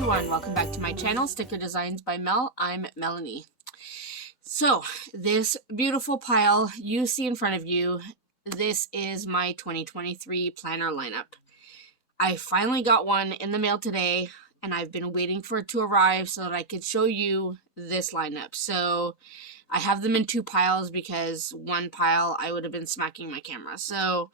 everyone, welcome back to my channel, Sticker Designs by Mel. I'm Melanie. So, this beautiful pile you see in front of you, this is my 2023 planner lineup. I finally got one in the mail today, and I've been waiting for it to arrive so that I could show you this lineup. So, I have them in two piles because one pile I would have been smacking my camera. So,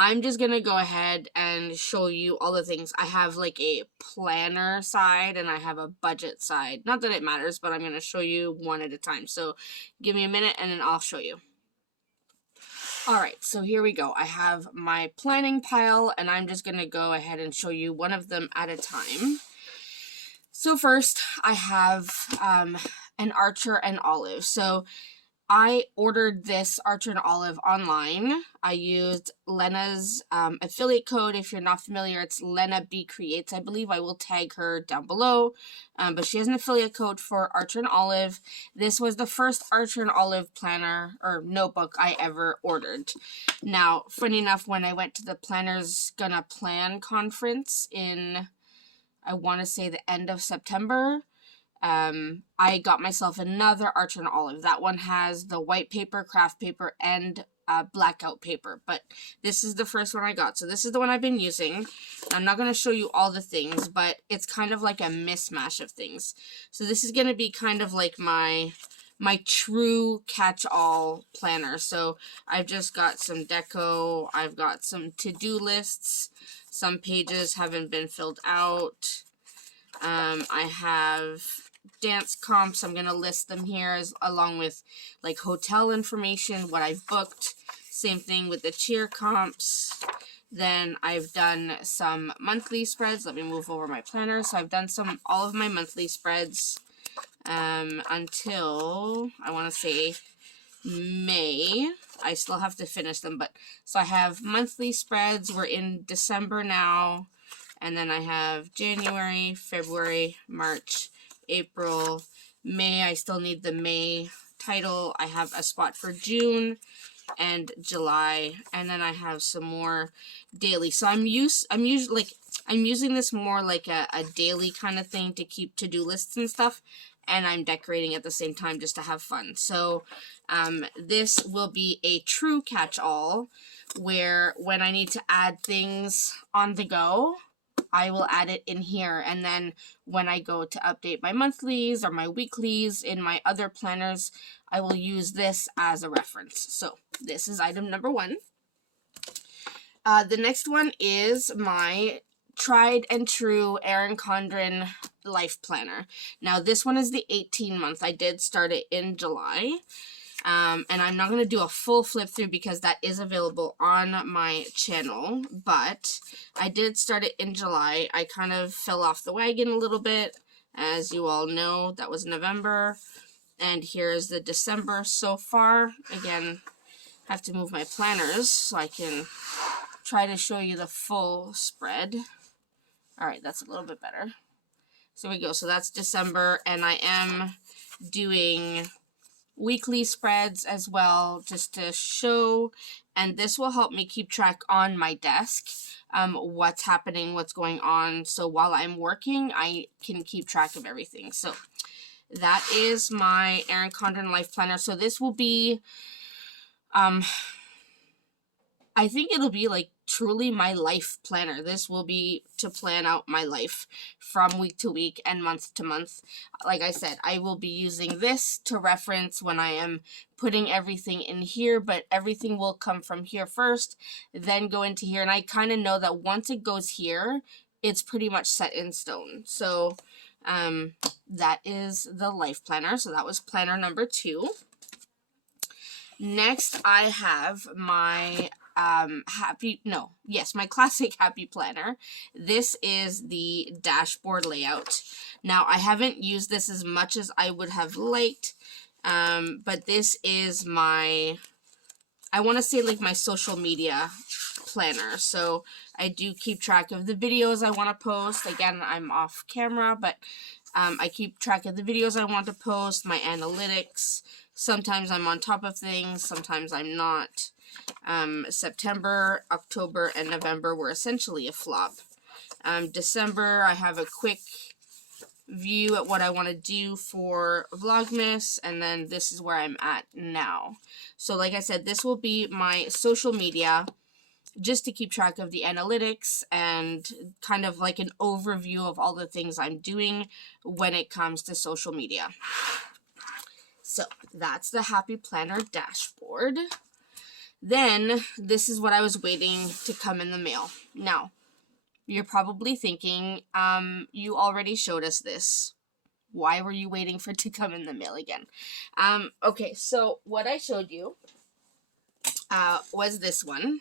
I'm just going to go ahead and show you all the things. I have like a planner side and I have a budget side. Not that it matters, but I'm going to show you one at a time. So give me a minute and then I'll show you. Alright, so here we go. I have my planning pile and I'm just going to go ahead and show you one of them at a time. So first, I have an Archer and Olive. So I ordered this Archer and Olive online. I used Lena's affiliate code. If you're not familiar, it's Lena B Creates. I believe I will tag her down below. But she has an affiliate code for Archer and Olive. This was the first Archer and Olive planner or notebook I ever ordered. Now, funny enough, when I went to the Planners Gonna Plan conference in, I want to say the end of September, I got myself another Archer and Olive. That one has the white paper, craft paper, and blackout paper. But this is the first one I got. So this is the one I've been using. I'm not going to show you all the things, but it's kind of like a mismatch of things. So this is going to be kind of like my true catch-all planner. So I've just got some deco. I've got some to-do lists. Some pages haven't been filled out. I have dance comps. I'm going to list them here along with like hotel information, what I've booked. Same thing with the cheer comps. Then I've done some monthly spreads. Let me move over my planner. So I've done all of my monthly spreads until, I want to say, May. I still have to finish them. But so I have monthly spreads. We're in December now. And then I have January, February, March, April, May. I still need the May title. I have a spot for June and July, and then I have some more daily. So I'm using this more like a daily kind of thing to keep to-do lists and stuff, and I'm decorating at the same time just to have fun. So this will be a true catch-all where when I need to add things on the go, I will add it in here, and then when I go to update my monthlies or my weeklies in my other planners, I will use this as a reference. So this is item number one. The next one is my tried and true Erin Condren Life Planner. Now this one is the 18-month. I did start it in July. And I'm not going to do a full flip through because that is available on my channel, but I did start it in July. I kind of fell off the wagon a little bit, as you all know. That was November, and here's the December so far. Again, I have to move my planners so I can try to show you the full spread. Alright, that's a little bit better. So we go. So that's December, and I am doing weekly spreads as well, just to show, and this will help me keep track on my desk, what's happening, what's going on, so while I'm working, I can keep track of everything. So that is my Erin Condren Life Planner. So this will be, I think it'll be like truly my life planner. This will be to plan out my life from week to week and month to month. Like I said, I will be using this to reference when I am putting everything in here, but everything will come from here first, then go into here. And I kind of know that once it goes here, it's pretty much set in stone. So that is the life planner. So that was planner number 2. Next, I have my my classic happy planner. This is the dashboard layout. Now, I haven't used this as much as I would have liked, but this is my, I want to say like my social media planner. So I do keep track of the videos I want to post. Again, I'm off camera, but I keep track of the videos I want to post, my analytics. Sometimes I'm on top of things, sometimes I'm not. September, October, and November were essentially a flop. December, I have a quick view at what I want to do for Vlogmas, and then this is where I'm at now. So like I said, this will be my social media, just to keep track of the analytics and kind of like an overview of all the things I'm doing when it comes to social media. So that's the Happy Planner dashboard. Then this is what I was waiting to come in the mail. Now, you're probably thinking, you already showed us this. Why were you waiting for it to come in the mail again? Okay, so what I showed you was this one.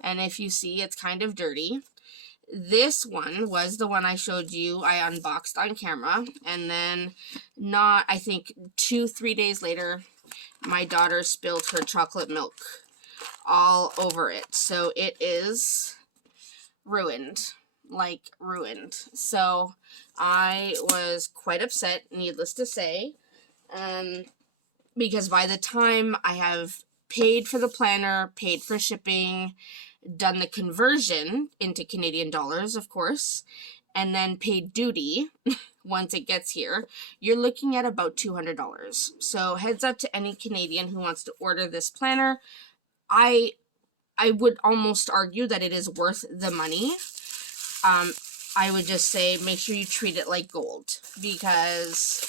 And if you see, it's kind of dirty. This one was the one I showed you, I unboxed on camera. And then I think 2-3 days later, my daughter spilled her chocolate milk all over it. So it is ruined, like ruined. So I was quite upset, needless to say, because by the time I have paid for the planner, paid for shipping, done the conversion into Canadian dollars, of course, and then paid duty once it gets here, you're looking at about $200. So heads up to any Canadian who wants to order this planner. I would almost argue that it is worth the money. I would just say make sure you treat it like gold, because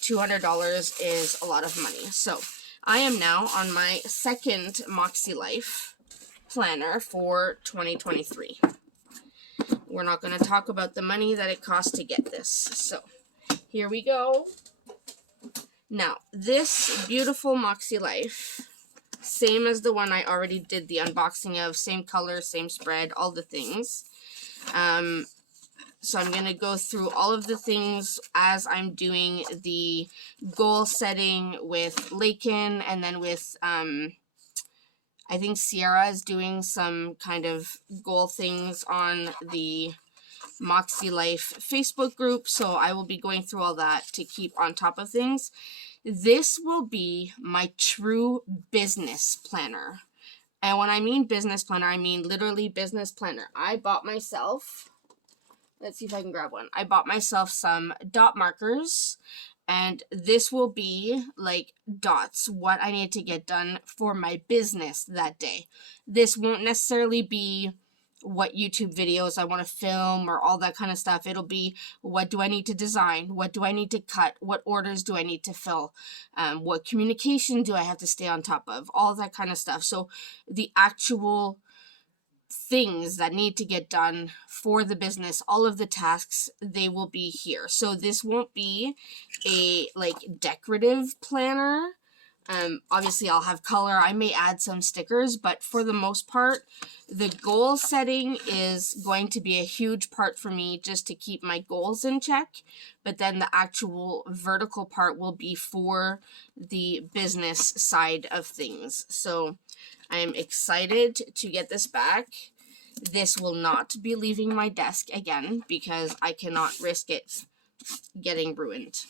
$200 is a lot of money. So I am now on my second Moxie Life planner for 2023. We're not going to talk about the money that it cost to get this. So here we go. Now, this beautiful Moxie Life, same as the one I already did the unboxing of, same color, same spread, all the things. So I'm going to go through all of the things as I'm doing the goal setting with Lakin, and then with, I think Sierra is doing some kind of goal things on the Moxie Life Facebook group. So I will be going through all that to keep on top of things. This will be my true business planner. And when I mean business planner, I mean literally business planner. I bought myself, let's see if I can grab one. I bought myself some dot markers, and this will be like dots, what I need to get done for my business that day. This won't necessarily be what YouTube videos I want to film or all that kind of stuff. It'll be, what do I need to design? What do I need to cut? What orders do I need to fill? What communication do I have to stay on top of? All that kind of stuff. So the actual things that need to get done for the business, all of the tasks, they will be here. So this won't be a like decorative planner. Obviously I'll have color. I may add some stickers, but for the most part, the goal setting is going to be a huge part for me, just to keep my goals in check. But then the actual vertical part will be for the business side of things. So I am excited to get this back. This will not be leaving my desk again, because I cannot risk it getting ruined.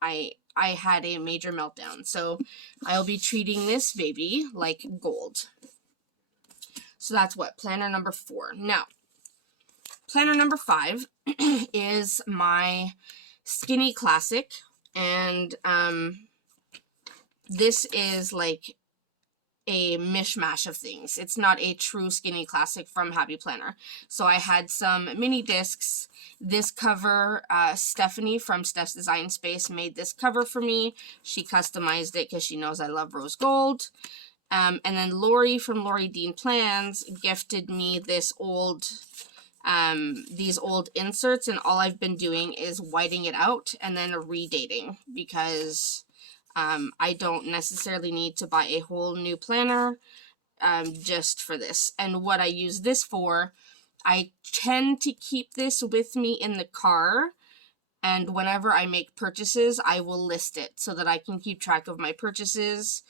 I had a major meltdown, so I'll be treating this baby like gold. So that's what, planner number 4. Now, planner number 5 is my Skinny Classic, and this is like a mishmash of things. It's not a true Skinny Classic from Happy Planner. So I had some mini discs. This cover, Stephanie from Steph's Design Space made this cover for me. She customized it because she knows I love rose gold. And then Lori from Lori Dean Plans gifted me this old, these old inserts, and all I've been doing is whiting it out and then redating, because I don't necessarily need to buy a whole new planner just for this. And what I use this for, I tend to keep this with me in the car, and whenever I make purchases, I will list it so that I can keep track of my purchases,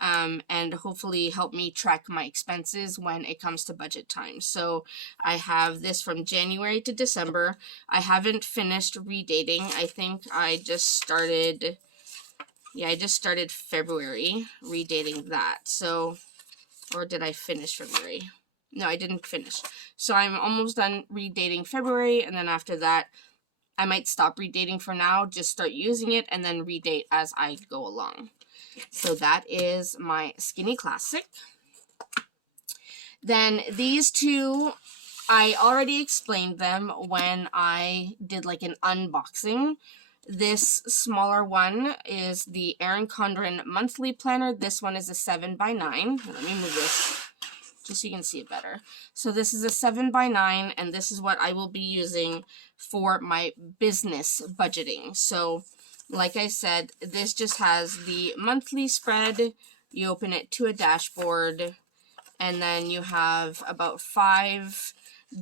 and hopefully help me track my expenses when it comes to budget time. So I have this from January to December. I haven't finished redating. I think I just started... yeah, I just started February redating that. So, or did I finish February? No, I didn't finish. So I'm almost done redating February, and then after that, I might stop redating for now, just start using it, and then redate as I go along. So that is my Skinny Classic. Then these two, I already explained them when I did like an unboxing. This smaller one is the Erin Condren Monthly Planner. This one is a 7x9. Let me move this just so you can see it better. So this is a 7x9, and this is what I will be using for my business budgeting. So like I said, this just has the monthly spread. You open it to a dashboard, and then you have about 5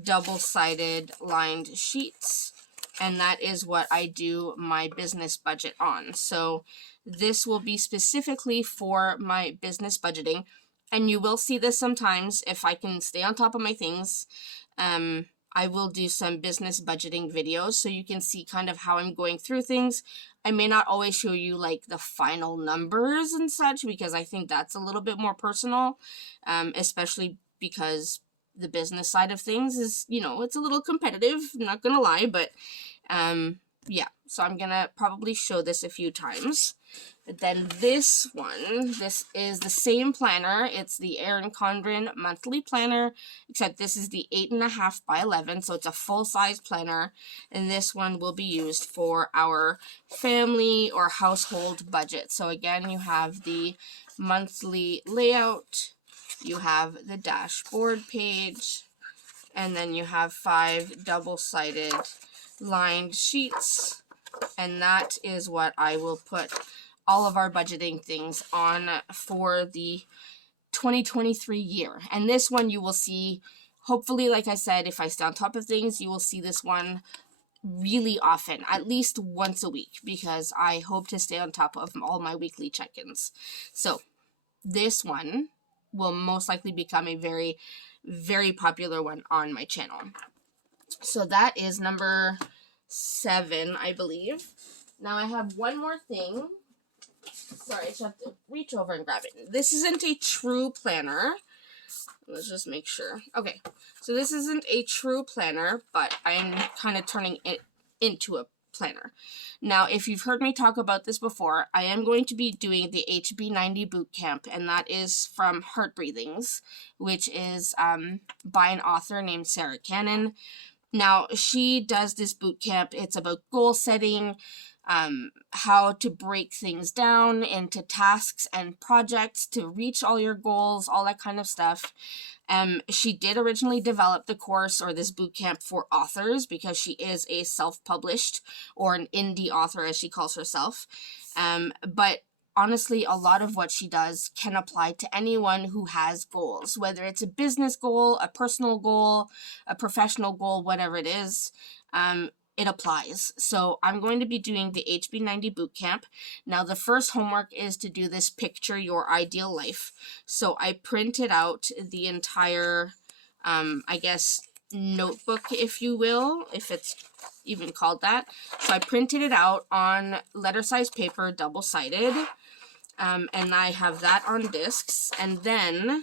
double-sided lined sheets, and that is what I do my business budget on. So this will be specifically for my business budgeting, and you will see this sometimes if I can stay on top of my things. I will do some business budgeting videos so you can see kind of how I'm going through things. I may not always show you like the final numbers and such, because I think that's a little bit more personal, especially because the business side of things is, you know, it's a little competitive, I'm not gonna lie, but yeah, so I'm gonna probably show this a few times. But then this one, this is the same planner. It's the Erin Condren Monthly Planner, except this is the 8.5 by 11, so it's a full-size planner, and this one will be used for our family or household budget. So again, you have the monthly layout, you have the dashboard page, and then you have 5 double-sided lined sheets, and that is what I will put all of our budgeting things on for the 2023 year. And this one you will see, hopefully, like I said, if I stay on top of things, you will see this one really often, at least once a week, because I hope to stay on top of all my weekly check-ins. So this one will most likely become a very, very popular one on my channel. So that is number 7, I believe. Now I have one more thing. Sorry, I just have to reach over and grab it. This isn't a true planner. Let's just make sure. Okay, so this isn't a true planner, but I'm kind of turning it into a planner. Now, if you've heard me talk about this before, I am going to be doing the HB90 Bootcamp, and that is from Heart Breathings, which is by an author named Sarah Cannon. Now, she does this boot camp. It's about goal setting, how to break things down into tasks and projects to reach all your goals, all that kind of stuff. She did originally develop the course or this boot camp for authors because she is a self-published or an indie author, as she calls herself. But honestly, a lot of what she does can apply to anyone who has goals, whether it's a business goal, a personal goal, a professional goal, whatever it is, it applies. So I'm going to be doing the HB90 Bootcamp. Now, the first homework is to do this picture your ideal life. So I printed out the entire, I guess, notebook, if you will, if it's even called that. So I printed it out on letter-size paper, double-sided. And I have that on discs, and then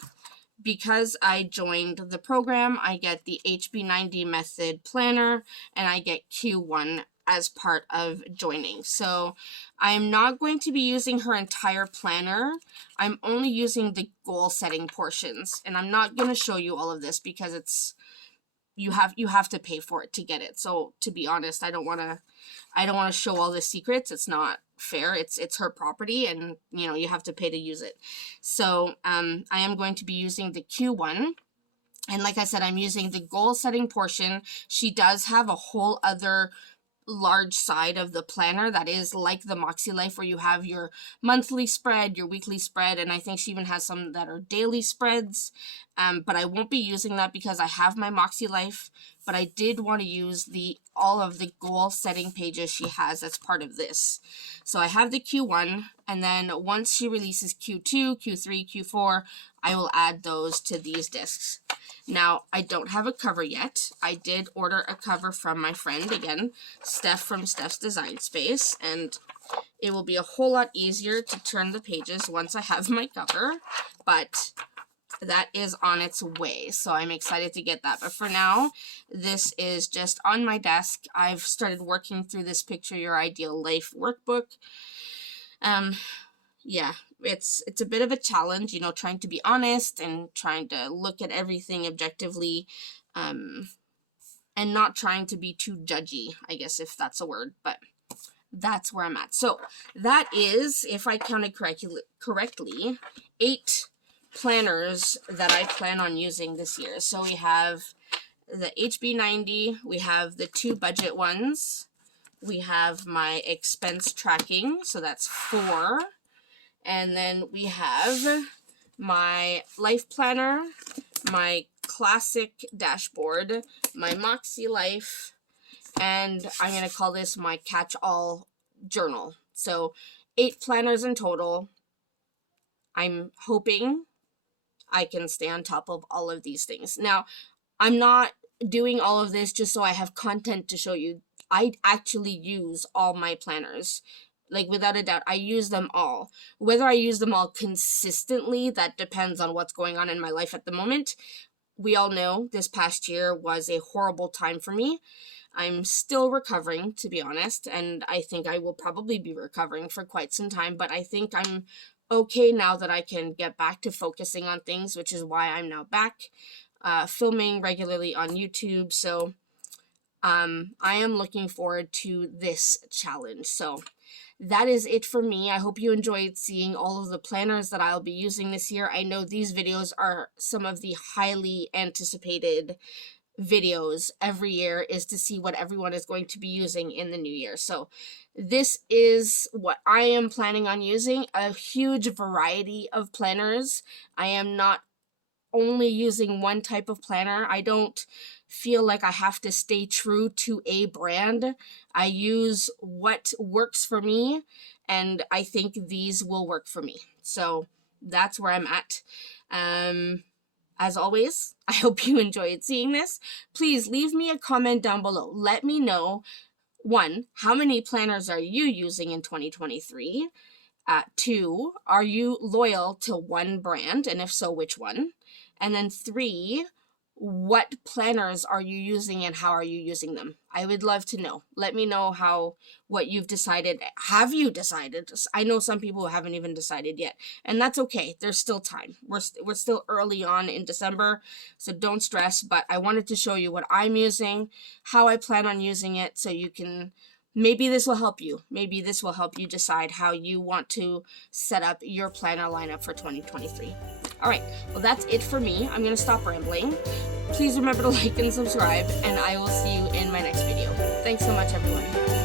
because I joined the program, I get the HB90 Method Planner, and I get Q1 as part of joining. So I'm not going to be using her entire planner. I'm only using the goal setting portions, and I'm not going to show you all of this because it's you have to pay for it to get it. So to be honest, I don't want to show all the secrets. It's not fair. It's her property, and you know, you have to pay to use it. So I am going to be using the Q1, and like I said, I'm using the goal setting portion. She does have a whole other large side of the planner that is like the Moxie Life, where you have your monthly spread, your weekly spread, and I think she even has some that are daily spreads, but I won't be using that because I have my Moxie Life. But I did want to use all of the goal setting pages she has as part of this. So I have the Q1, and then once she releases Q2, Q3, Q4, I will add those to these discs. Now, I don't have a cover yet. I did order a cover from my friend, again, Steph from Steph's Design Space, and it will be a whole lot easier to turn the pages once I have my cover, but that is on its way, so I'm excited to get that. But for now, this is just on my desk. I've started working through this Picture Your Ideal Life workbook. Yeah, it's a bit of a challenge, you know, trying to be honest and trying to look at everything objectively, and not trying to be too judgy, I guess, if that's a word, but that's where I'm at. So that is, if I counted correctly, 8 planners that I plan on using this year. So we have the HB90, we have the 2 budget ones, we have my expense tracking, so that's 4, and then we have my life planner, my classic dashboard, my Moxie Life, and I'm going to call this my catch-all journal. So 8 planners in total. I'm hoping I can stay on top of all of these things. Now, I'm not doing all of this just so I have content to show you. I actually use all my planners. Like, without a doubt, I use them all. Whether I use them all consistently, that depends on what's going on in my life at the moment. We all know this past year was a horrible time for me. I'm still recovering, to be honest, and I think I will probably be recovering for quite some time, but I think I'm okay now that I can get back to focusing on things, which is why I'm now back filming regularly on YouTube. So I am looking forward to this challenge. So that is it for me. I hope you enjoyed seeing all of the planners that I'll be using this year. I know these videos are some of the highly anticipated videos every year, is to see what everyone is going to be using in the new year. So this is what I am planning on using, a huge variety of planners. I am not only using one type of planner. I don't feel like I have to stay true to a brand. I use what works for me, and I think these will work for me. So that's where I'm at. As always, I hope you enjoyed seeing this. Please leave me a comment down below. Let me know, 1, how many planners are you using in 2023? 2, are you loyal to one brand, and if so, which one? And then 3, what planners are you using and how are you using them? I would love to know. Let me know what you've decided. Have you decided? I know some people haven't even decided yet, and that's okay. There's still time. We're still early on in December, so don't stress, but I wanted to show you what I'm using, how I plan on using it, so you can, maybe this will help you. Maybe this will help you decide how you want to set up your planner lineup for 2023. All right, well, that's it for me. I'm going to stop rambling. Please remember to like and subscribe, and I will see you in my next video. Thanks so much, everyone.